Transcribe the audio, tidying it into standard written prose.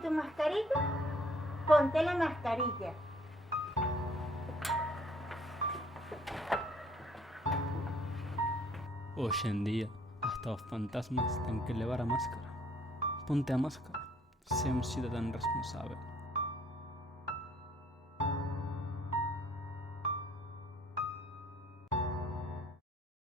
tu mascarilla? Ponte la mascarilla. Hoy en día, hasta los fantasmas tienen que llevar a máscara. Ponte a máscara. Sé un ciudadano responsable.